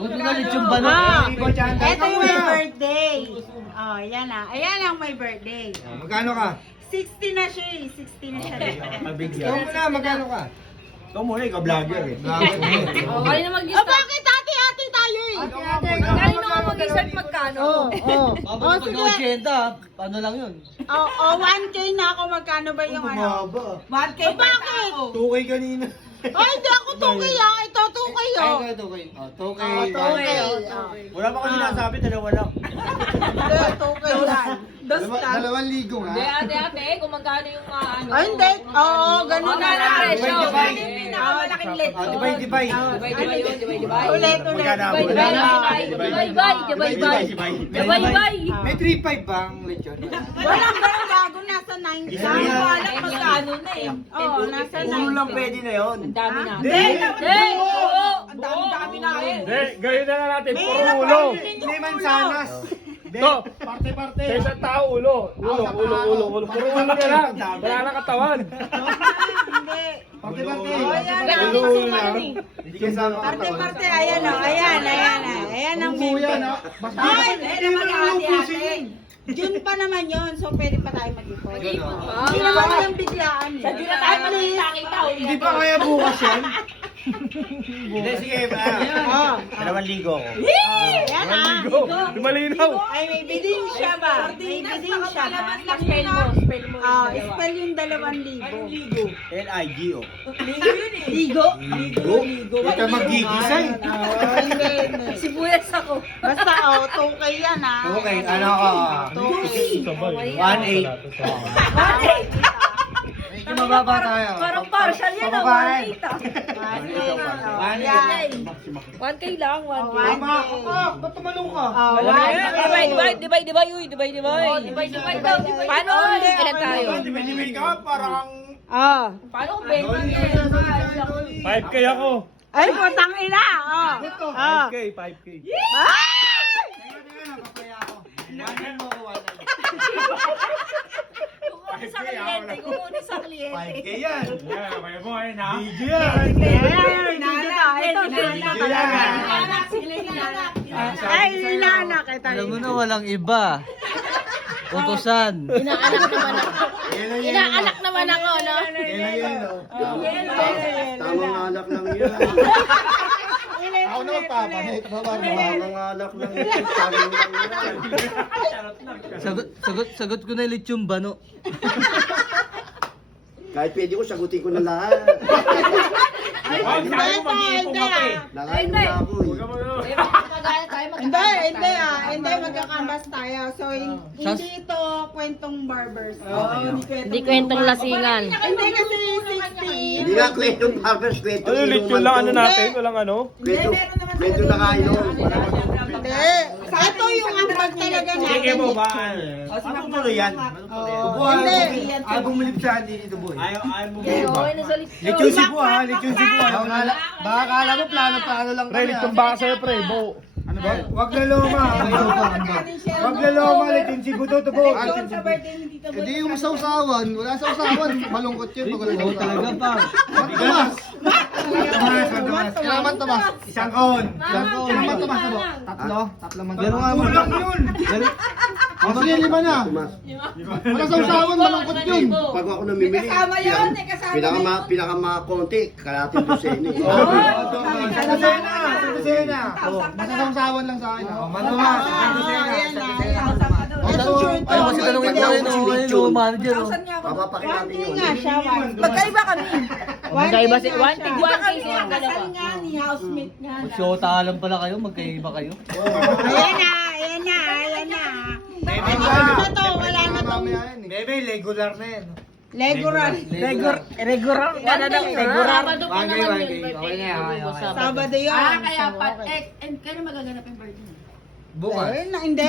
Sagot mo na lechon ba no? Ito yung my birthday. Oh, yan na. Ayan ang my birthday. Magkano ka? 60 na siya eh. 60 na siya. Ikaw muna, magkano ka? Ikaw muna, ikaw vlogger eh. Oh, kayo na Oh, mag-start. bakit ate tayo eh? Kayo na mag-start magkano? Babalik pag 80, ano lang yun? Oh, 1K na ako. Magkano ba yung ano? 1K. Oh, bakit? 2K kanina. Ay, hindi ako 2K ah. Ito 2K oh. Ay, 2K. Oh, 2K. 2K. Wala pa kasi nasabi, dalawa lang. Hindi, 2K lang. Dalawang ligo Hindi, ha? ate, kung magkano yung ano. Ay, hindi. Oo, ganun na lang. presyo. Divide. Yung pinakamalaking lecho. Divide. Divide yun, divide. Ulit. Magkano? Divide. May 3.5 bang lechon? Walang ganun bago. Nasa 9. Isa Sabi yan. ko alam magkano na eh. Oo, nasa 9. Ulo lang pwede na yun. Ang dami na. Ang dami-dami na eh. Hindi, gawin na lang natin. Puro ulo. Hindi man sanas. To, parte-parte. Sa isang tao, ulo. Ulo. Puro ulo ka lang. Wala na katawan. Hindi. Parte-parte. Oh, yan. Ulo lang. Hindi kasama ka Parte-parte. Ayan o. Ayan. Ayan ang Kuya menu. na. Ay, hindi naman ate-ate. June pa naman yun. So, pwede pa tayo mag-ipon. Hindi naman yung biglaan eh. Hindi na tayo makita. Hindi pa kaya bukas yan? Hindi, sige. Dalawang ligo ako. Ayan ah. Go. Lumalinaw. Ay, may bidin siya ba? May bidin siya ba? Spell mo. Spell yung 2,000. L-I-G-O. Ligo? Ligo? Huwag ka mag-gigisa eh. Hindi. Sibuyas ako. Basta, 2K yan ah. Okay, ano ka? 2K. 1.8. Medyo mababa tayo. Parang partial yan. Pababae. 1K lang. 1K. Tama ako pa. Ba't tumalong ka? Divide daw. Paano? Ilan tayo? Dibay ka, parang... Paano kung 20? 5K ako. Ay, putang ina. 5K. Kukunin sa kliyente. 5K yan. Yeah, kaya mo ayun ha. Video yan. Ay, inanak. Alam mo na walang iba. Utosan. Inaanak naman ako, no? Tamang alak lang yan. Ako na magpapanit. Tamang alak lang yan. Tamang lang yan. Sagot ko na yung lechon ba no? Kahit pwede ko, sagutin ko na lahat. Huwag tayo mag-iipong kape. Nakain na ako eh. Hindi, magkakambas tayo. So, hindi ito kwentong barbers. Hindi kwentong lasingan. Hindi kasi Hindi nga kwentong barbers, kwentong Ano, lechon lang ano natin? Walang ano? Kwentong nakainom. Hindi. Ito yung ambag talaga natin. Sige mo ba? Ano tuloy yan? Hindi. Ayaw bumulip sa hindi dito boy. Ayaw bumulip. Okay na sa lechon. Lechon Cebu ha, lechon Cebu ha. Baka kala mo plano lang Pre, lechon baka sa'yo pre, bo. Ano ba? Wag na loma. Wag na loma, lechon Cebu to to bo. Hindi yung sausawan, wala sausawan, malungkot yun pag wala Oo talaga pa. Tomas! Tomas. Kailangan Tomas! Isang kahon. Kailangan Tomas na ba? Tatlo man Pero nga mo. Kulang yun. O sige, 5 na! Wala sausawan, malungkot yun! Pag ako namimili, pinaka konti, kalating dosena eh. Dosena. Basta sausawan lang sa akin. Matumas. Ay, kasi tanongin ko rin yung manager. Papapakin natin yun. Magkaiba kami. Magkaiba si 1K silang Kasal dalawa. nga ni housemate nga. Masyota lang pala kayo, magkaiba kayo. Ayan na. Wala na to, wala na tong Bebe, regular na yan. Leguran. Regular ka na daw. Leguran. Bagay. Okay na yan. Sabado yun. Kaya kailan magaganap yung birthday? Bukas. Hindi.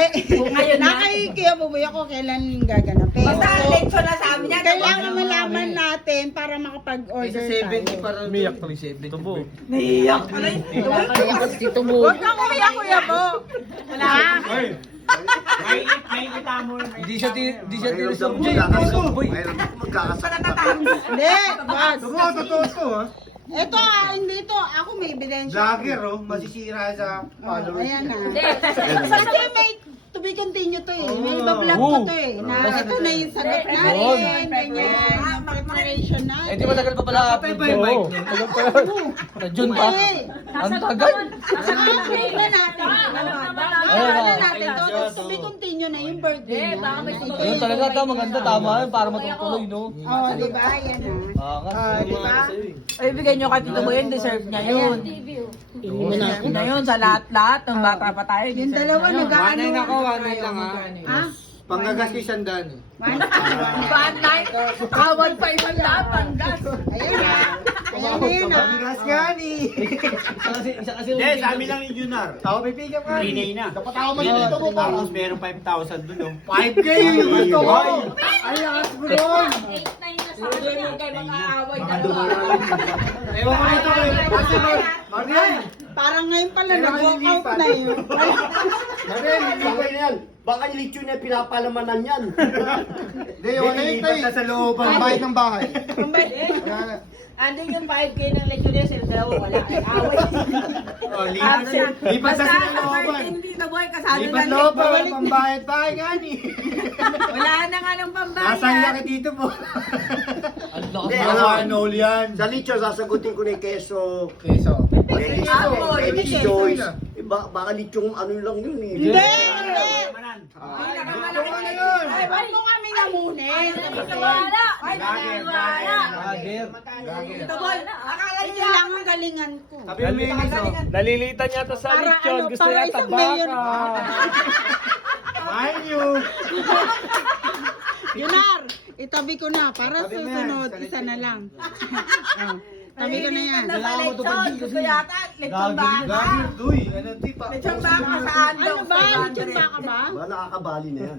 Nakaikiya bubuy ako kailan gaganapin. Basta late na sa amin yan. Kailangan malaman natin para makapag-order tayo. para Umiyak tuloy 70. Tubo. Naiiyak. Huwag kang umiyak, Kuya Bo. Wala. Hindi siya tinisok. Mayroon ako magkakasakit. Hindi. Wag. Totoo to ha. Ito hindi ito. Ako may ebidensya. Vlogger, oh. Masisira sa followers. Ayan na. Hindi. Kasi may to be continue to eh. May iba-vlog ko to eh. Na ito na yung sagot natin. Ganyan. Yung preparation natin. Eh, di matagal pa pala upload ko. Tagal pa yan. Na June pa. Ang tagal. Upload na natin. Upload na natin to. Tapos to be continue na yung birthday niya. Ayun talaga, maganda, tama yun, para matutuloy, no? Oo, di ba? Yan na. Di ba? Ay, bigyan nyo kay Tito Boy yun, deserve niya yun. Deserve niya yun sa lahat-lahat, ng bata pa tayo. Yung deserve dalawa niya yun. nag-ano. Wanay lang ha. Ha? Panggagas kay Sandan. Bad night, kawan pa ibang lahat, panggas. Ayan na. Ayan na yun ah. Panggas gani. Isa kasi Hindi, sa amin lang ni Junar. Ako pipigyan ka. Renay na. Dapat ako man dito mo pa. Tapos meron 5,000 dun, oh. 5K yung gusto ko. Ay, lakas mo doon. 8-9 na sa Hindi kanya. mo kayo makaaway dalawa. Ewan ko rito kay Marian. Parang ngayon pala nag-walkout na yun. Marian, Baka yan. Baka yung lechon na pinapalamanan yan. Hindi, wala yung tayo. Sa loob. Ang bayad ng bahay. Andun yung 5K ng leksyon niya, sila dalawa wala. Ay, away. Oh, Absent. lipat sa Basta sila ang looban. birthday ni Tito Boy, kasado Lipat na loob pa, balik. pambayad bahay gani. Wala na nga ng pambayad. Nasaan laki dito po? Ang lakas Hindi, na. ano yan. Sa lechon, sasagutin ko na yung keso. Keso. Eddie Joyce. Eh, baka lechong ano lang yun eh. Hindi! Hindi! Pinakamalaki na Ay, wag mo kami namunin. Wala. Ay, naniwala. Lager. Tito Boy, akala Ay, niya. kailangan galingan ko. Sabi mo yung keso. Nalilitan yata sa Para lechon. ano, Gusto para yata isang mayor. baka. Mind you. Yunar, itabi ko na para Tabi mo yan, susunod, sa isa na lang. Oh, tabi Ay, ko na yan. Sa lechon, gusto yata, lechon Gagawin. baka. Duy, ano tipa? Lechon baka sa Ano ba? Lechon ba ka ba? Ba nakakabali na yan.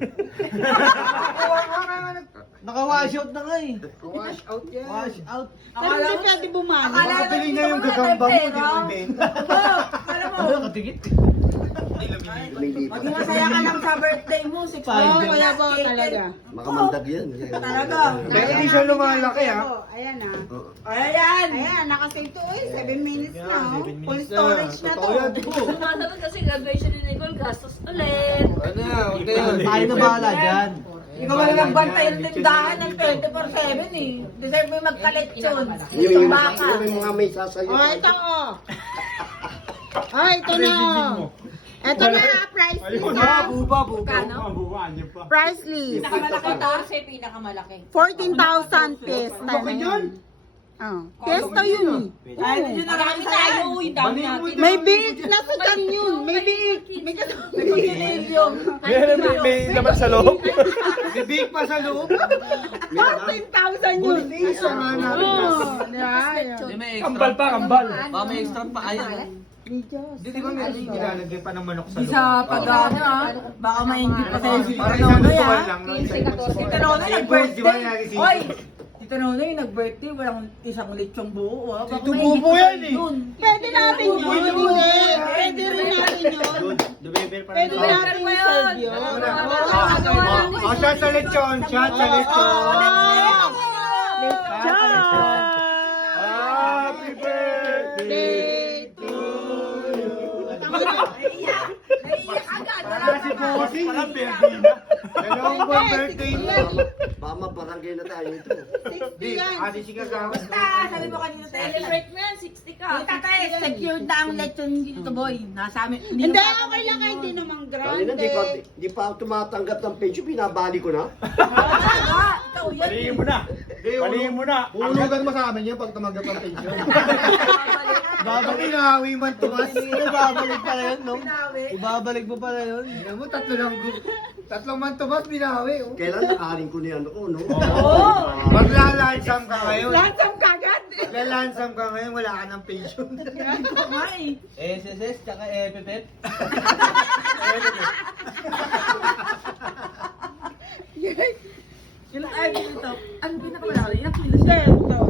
Naka-wash out na nga eh. Wash out yan. Wash out. Pero hindi pwede bumano. Akala- Makabili na yung gagamba mo, di mo ibenta. Alam mo, Ano, katigit? Lumilipat. maging masaya ka lang sa birthday mo. Si Oo, kaya po talaga. Makamandag yan. Talaga. Pero di siya lumalaki ha. Oh, ayan na. Ayan. Ayan, nakasave to eh. 7 minutes na oh. 7 Full minutes na. storage na to. Totoo yan, di po. Sumasagot kasi graduation ni Nicole, gastos ulit. Ano na, huwag kayo. Tayo na bahala dyan. Ikaw wala nang bantay ng tindahan ng 24/7 eh. Deserve mo yung magka-lechon. Yung Baka. mga may sasayo. Oh, ito oh. Oh, ito na oh. Ito na, price list ah. Buba. Price list. Pinakamalaki kasi pinakamalaki. 14,000 pesos. Bakit yun? Oh. Pesto yun eh. Ay, hindi na marami tayo. Uy, dami natin. May biik na sudan yun. May biik. May kasama. May kutsilyo. May laman sa loob. Bibig pa sa loob. 14,000 yun. Piso nga natin. Oh, di ba? Ayan. Hindi, may extra. Kambal pa, kambal. Baka may extra pa. Ayan. Di ba meron yung nilalagay pa ng manok sa Di loob? sa pag-ano ah. Baka maingit pa sa'yo si Para Tito isang Nonoy tuwan ah. lang. no? Si Tito Nonoy Di ba nag-birthday. nakikita? Hoy! Tito Nonoy nag-birthday. Walang isang lechong buo ah. Baka Tito maingit Bubo pa yan sa'yo eh. dun. Pwede natin yun. Hindi. Pwede rin natin yun. Dubeber pa Pwede rin. natin i-serve yun. Oh, shot sa lechon. Shot sa lechon. Happy birthday to you. Naiiyak agad. Para si Bossing. Dalawang buwan birthday na. Baka mabarangay na tayo ito. 60 yan. Ate si Gagawa. Basta, sabi mo kanina tayo. Celebrate mo yan, 60 ka. Kita tayo, secured na ang lechon dito boy. Nasa amin. Hindi, okay lang kahit hindi naman Ano na, grande. di pa ako tumatanggap ng pension, binabali ko na. Ikaw yan. Palihin mo na. Palihin mo na. Uulugan mo sa amin yun pag tumanggap ng pension. Babalik na hawi man tumas. Ibabalik pala yun, no? Sinabi. Ibabalik mo pala yun. Alam mo, tatlong man tumas, binawi. Oh. Kailan nakaring ko niyan ako, no? Maglalansam ka ngayon. Lansam kagad. Maglalansam ka ngayon, wala ka ng pension. Ay. SSS, tsaka EPPET. Yung ay dito. Ano pinakamalaki? Ilang kilos? Hindi, ito.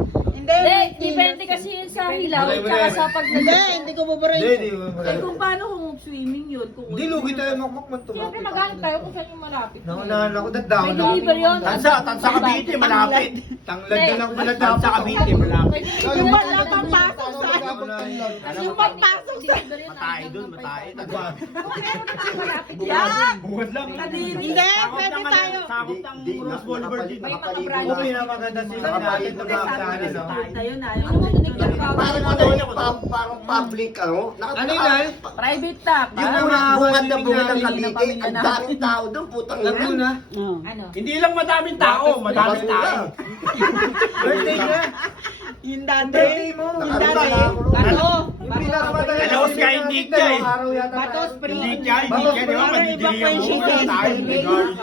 Hindi, depende kasi yun sa hilaw, tsaka sa pag Hindi ko bubura Hindi, yun. Eh kung paano kung swimming yun? Kung Hindi, lugi tayo makmakman to. siyempre magalit tayo kung saan yung malapit. Naunahan ako, daddaw May na. deliver yun. Tansa Cavite, malapit. Tanglad na lang pala Tansa Cavite, malapit. Yung wala pang pasok sa yung pagpasok sa Matay doon, matay. Tagwag. yan. Bukod lang. Hindi, pwede tayo. Sakop ng Cross Boulevard dito. Okay na maganda sila natin magkakaano, no? Parang public, ano? Ano yun? Private talk. Yung bungad na bungad ng Cavite, ang daming tao doon, putang ina. Laguna. Ano? Hindi lang madaming tao, madaming tao. Birthday niya. Yung dati. Birthday mo. Yung dati. Bato. Yung pinakamatagal. Alam ko, kaya hindi niya eh. Araw yata. Bato Spring. Hindi ka, di ba? Parang evacuation center.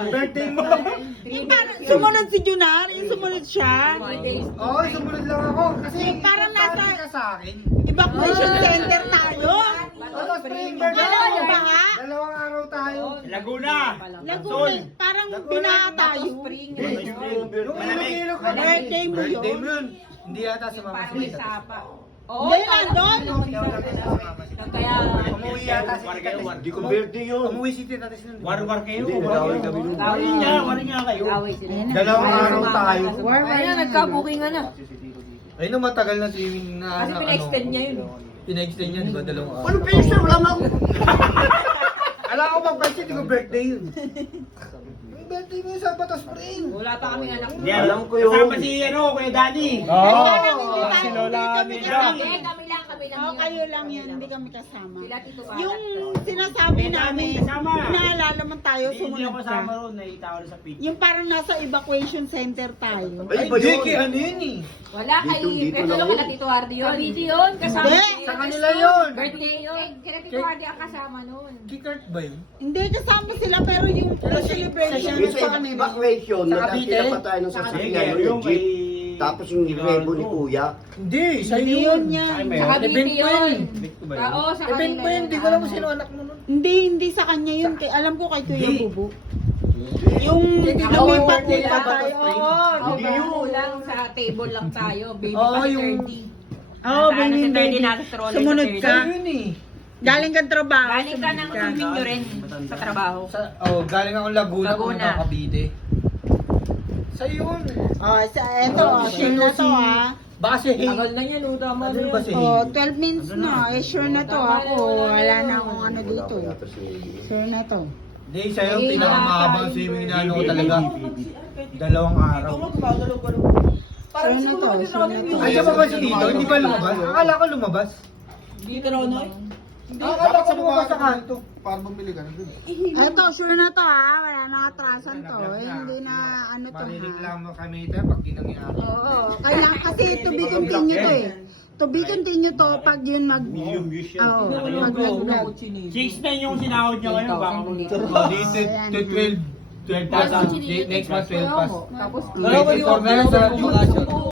Birthday mo. Yung parang sumunod si Junar, yung sumunod siya. Oo, sumunod lang ako. Kasi Parang nasa ka sa akin. evacuation center tayo. Bato Spring, Alam birthday mo mo. ba nga? Dalawang araw tayo. Laguna. Laguna, parang binaa tayo. Yung Iloilo ka. Birthday mo yun. Birthday mo yun. Hindi yata sa mga sila. Hindi, nandun. Kaya, Umuwi yata si Tita. Hindi ko birthday yun. Umuwi si Tita Tess nun. War kayo. Hindi, nagawin kami doon. Wari niya kayo. Dalawang araw tayo. Ayun, nagka-booking na. Ayun na matagal na swimming na kasi pina-extend niya yun. Pina-extend niya, di ba? Dalawang araw. Ano pesa? Wala mo ako. Alam ko mag-budget, di ko birthday yun. May birthday mo yun sa Bato Spring. Wala pa kaming anak. Hindi, Alam ko yun. Kasama si Kuya Danny. Oo. Si Lola Nida. Kami lang, kami lang. Oo, kayo lang yan, hindi kami kasama. Sila Tito Barat. Yung sinasabi namin, kasama. naalala man tayo, Hindi ako sumunod kasama ka. ron, nakita ko sa picture. Yung parang nasa evacuation center tayo. Ay, Ay, ba hindi, yun? kaya ano yun eh. Wala kay Dito Pero lang wala yun. Tito Hardy yun. Cavite yun, kasama. Hindi, Sa kanila yun. Birthday yun. Kaya Tito Hardy ang kasama nun. Kikart ba yun? Hindi kasama sila pero yung celebration Yung sa evacuation, Sa nagkakita Cavite? pa tayo ng sasakyan Sige, yung yung jeep. kay... Tapos yung rebo ni Kuya. Hindi, sa Hindi yun yun. yan. Sa Cavite Event ko yun. yun. Oo, sa Event kanila mo yun, di ko alam kung sino anak mo nun. Hindi sa kanya yun. Kay, alam ko kay Kuya Hindi. Bubu. Yung lumipat birthday pa na Bato tayo. Spring. Oo, Hindi yun. Lang sa table lang tayo. Baby Oo, pa si yung- 30. Oo, Ano si 30 baby. natin sa roller Sumunod sa 30. ka. Sa yun eh. Galing kang trabaho. Galing ka ng sumunod swimming nyo rin sa trabaho. Galing akong Laguna, Laguna. Laguna. Cavite. Sa yun. Oh, eto, sure na to ah. Baka si Hey. Tagal na yan, tama Ano ba si Oh, Hey? 12 minutes na. Eh, sure na to ako. Wala na akong ano dito. Sure na to. Hindi, siya yung pinakamahabang swimming na ano ko talaga. Dalawang araw. Sure na to. Sure na to. Ay, siya pa ba si Tito? Hindi ba lumabas? Akala ko lumabas. Hindi ka raw, Noy? Akala ko lumabas sa kanto. Para bumili ka na dun. Eto, sure na to ha. Wala na atrasan to. Eh, hindi na ano to ha. Marireklamo kami ito pag di nangyari. Oo. Kaya kasi to be continue to eh. To be continue to pag yun mag... Oo. Mag vlog. 6'9" yung sinahod niya ngayon. Baka kung Dito, 12 plus. Next month, 12 plus. Tapos, Wala ko yung